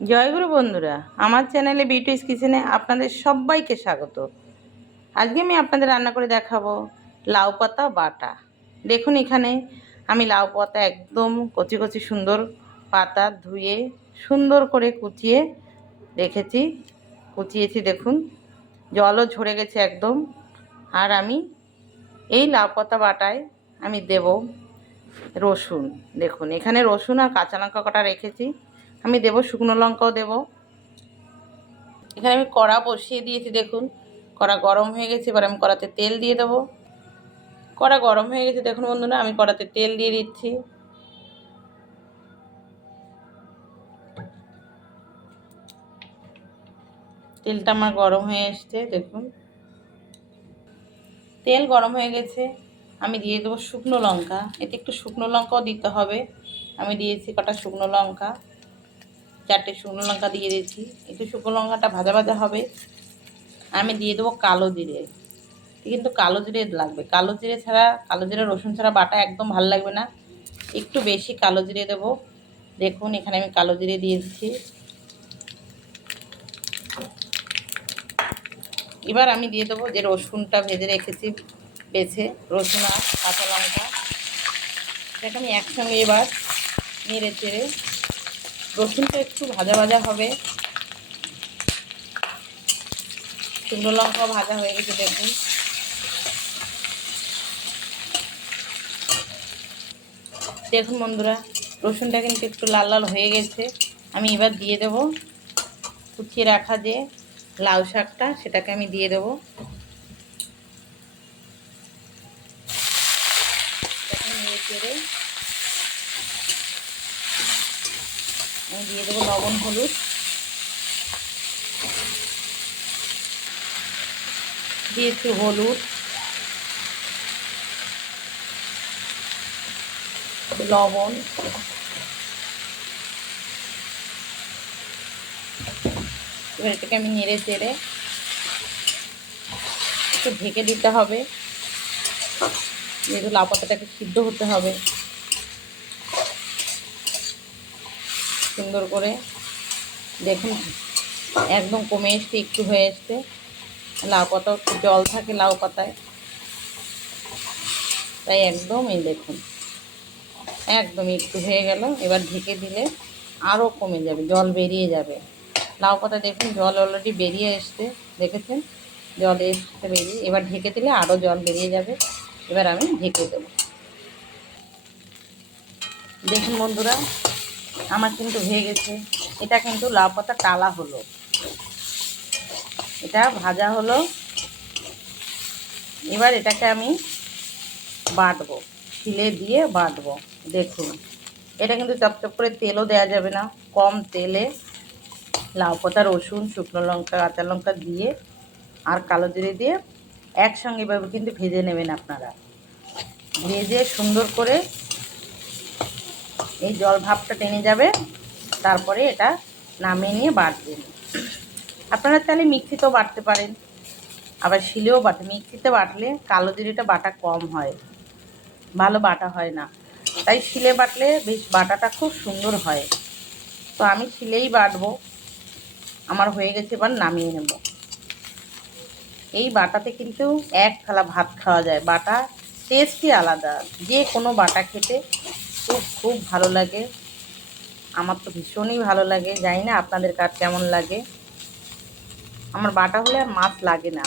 জয়গুরু বন্ধুরা, আমার চ্যানেলে বিউটিস কিচেনে আপনাদের সবাইকে স্বাগত। আজকে আমি আপনাদের রান্না করে দেখাবো লাউ পাতা বাটা। দেখুন এখানে আমি লাউ পাতা একদম কচি কচি সুন্দর পাতা ধুয়ে সুন্দর করে কুচিয়ে রেখেছি। কুচিয়েছি দেখুন, জলও ঝরে গেছে একদম। আর আমি এই লাউ পাতা বাটায় আমি দেব রসুন। দেখুন, এখানে রসুন আর কাঁচা লঙ্কা কটা রেখেছি। আমি দেব, শুকনো লঙ্কাও দেব। এখানে আমি কড়া বসিয়ে দিয়েছি, দেখুন। কড়া গরম হয়ে গেছে, এবার আমি কড়াতে তেল দিয়ে দেবো। কড়া গরম হয়ে গেছে, দেখুন বন্ধুরা, আমি কড়াতে তেল দিয়ে দিচ্ছি। তেলটা আমার গরম হয়ে এসছে, দেখুন। তেল গরম হয়ে গেছে, আমি দিয়ে দেবো শুকনো লঙ্কা। এতে একটু শুকনো লঙ্কাও দিতে হবে। আমি দিয়েছি কটা শুকনো লঙ্কা। চারটে শুকনো লঙ্কা দিয়ে দিয়েছি। একটু শুকনো লঙ্কাটা ভাজা ভাজা হবে। আমি দিয়ে দেবো কালো জিরে। কিন্তু কালো জিরে লাগবে। কালো জিরে ছাড়া, কালো জিরে রসুন ছাড়া বাটা একদম ভালো লাগবে না। একটু বেশি কালো জিরে দেবো। দেখুন, এখানে আমি কালো জিরে দিয়ে দিচ্ছি এবার আমি দিয়ে দেবো যে রসুনটা ভেজে রেখেছি বেছে, রসুন আর কাঁচা লঙ্কা। সেটাকে আমি একসঙ্গে এবার নেড়ে চেড়ে রসুনটা একটু ভাজা ভাজা হবে। শুকনো লঙ্কাও ভাজা হয়ে গেছে, দেখুন। দেখুন বন্ধুরা, রসুনটা কিন্তু একটু লাল লাল হয়ে গেছে। আমি এবার দিয়ে দেব কুচিয়ে রাখা যে লাউ শাকটা, সেটাকে আমি দিয়ে দেবো। নেড়ে দিয়ে দেবো লবণ, হলুদ। দিয়ে একটু হলুদ। লবণ। এবার এটাকে আমি নেড়ে চেড়ে একটু ঢেকে দিতে হবে। যেহেতু লাউ পাতাটাকে সিদ্ধ হতে হবে। সুন্দর করে দেখুন, একদম কমে এসছে, একটু হয়ে এসছে। লাউ পাতাও জল থাকে লাউ পাতায়। তাই একদম এই দেখুন, একদম একটু হয়ে গেল। এবার ঢেকে দিলে আরও কমে যাবে, জল বেরিয়ে যাবে। লাউ পাতা দেখুন, জল অলরেডি বেরিয়ে এসছে, দেখেছেন? জল এসছে বেরিয়ে, এবার ঢেকে দিলে আরও জল বেরিয়ে যাবে। এবার আমি ঢেকে দেবো। দেখুন বন্ধুরা আমার কিন্তু হয়ে গেছে। এটা কিন্তু লাউ পাতা টালা হলো। এটা ভাজা হলো। এবার এটাকে আমি বাটবো, শিলে দিয়ে বাটবো। দেখুন, এটা কিন্তু চপচপ করে তেলও দেওয়া যাবে না। কম তেলে লাউ পাতা, রসুন, শুকনো লঙ্কা, কাঁচা লঙ্কা দিয়ে আর কালো জিরে দিয়ে একসঙ্গে এভাবে কিন্তু ভেজে নেবেন আপনারা। ভেজে সুন্দর করে এই জল ভাবটা টেনে যাবে। তারপরে এটা নামিয়ে নিয়ে বাটবেন আপনারা তাহলে মিক্সিতেও বাটতে পারেন। আবার শিলেও বাটে। মিক্সিতে বাটলে কালো জিরেটা বাটা কম হয়। ভালো বাটা হয় না। তাই শিলে বাটলে বেশ বাটাটা খুব সুন্দর হয়। তো আমি শিলেই বাটবো। আমার হয়ে গেছে, এবার নামিয়ে নেব। এই বাটাতে কিন্তু এক থালা ভাত খাওয়া যায়। বাটা টেস্টই আলাদা। যে কোনো বাটা খেতে খুব খুব ভালো লাগে। আমার তো ভীষণই ভালো লাগে, জানি না আপনাদের কার কেমন লাগে। আমার বাটা হলে আর মাছ লাগে না।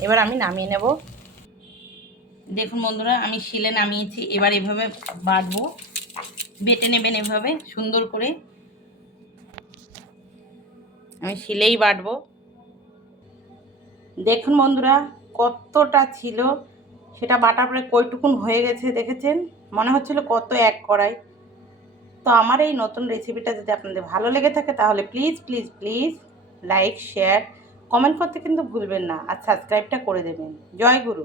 এবার আমি নামিয়ে নেব। দেখুন বন্ধুরা, আমি শিলে নামিয়েছি, এবার এভাবে বাটবো। বেটে নেবেন এভাবে, সুন্দর করে। আমি শিলেই বাটবো। দেখুন বন্ধুরা, কতটা ছিল। সেটা বাটার পরে কইটুকুন হয়ে গেছে, দেখেছেন? মনে হচ্ছিল কত এক করাই তো আমার এই নতুন রেসিপিটা যদি আপনাদের ভালো লেগে থাকে তাহলে please please please like share comment করতে কিন্তু ভুলবেন না। আর সাবস্ক্রাইবটা করে দেবেন। জয় গুরু।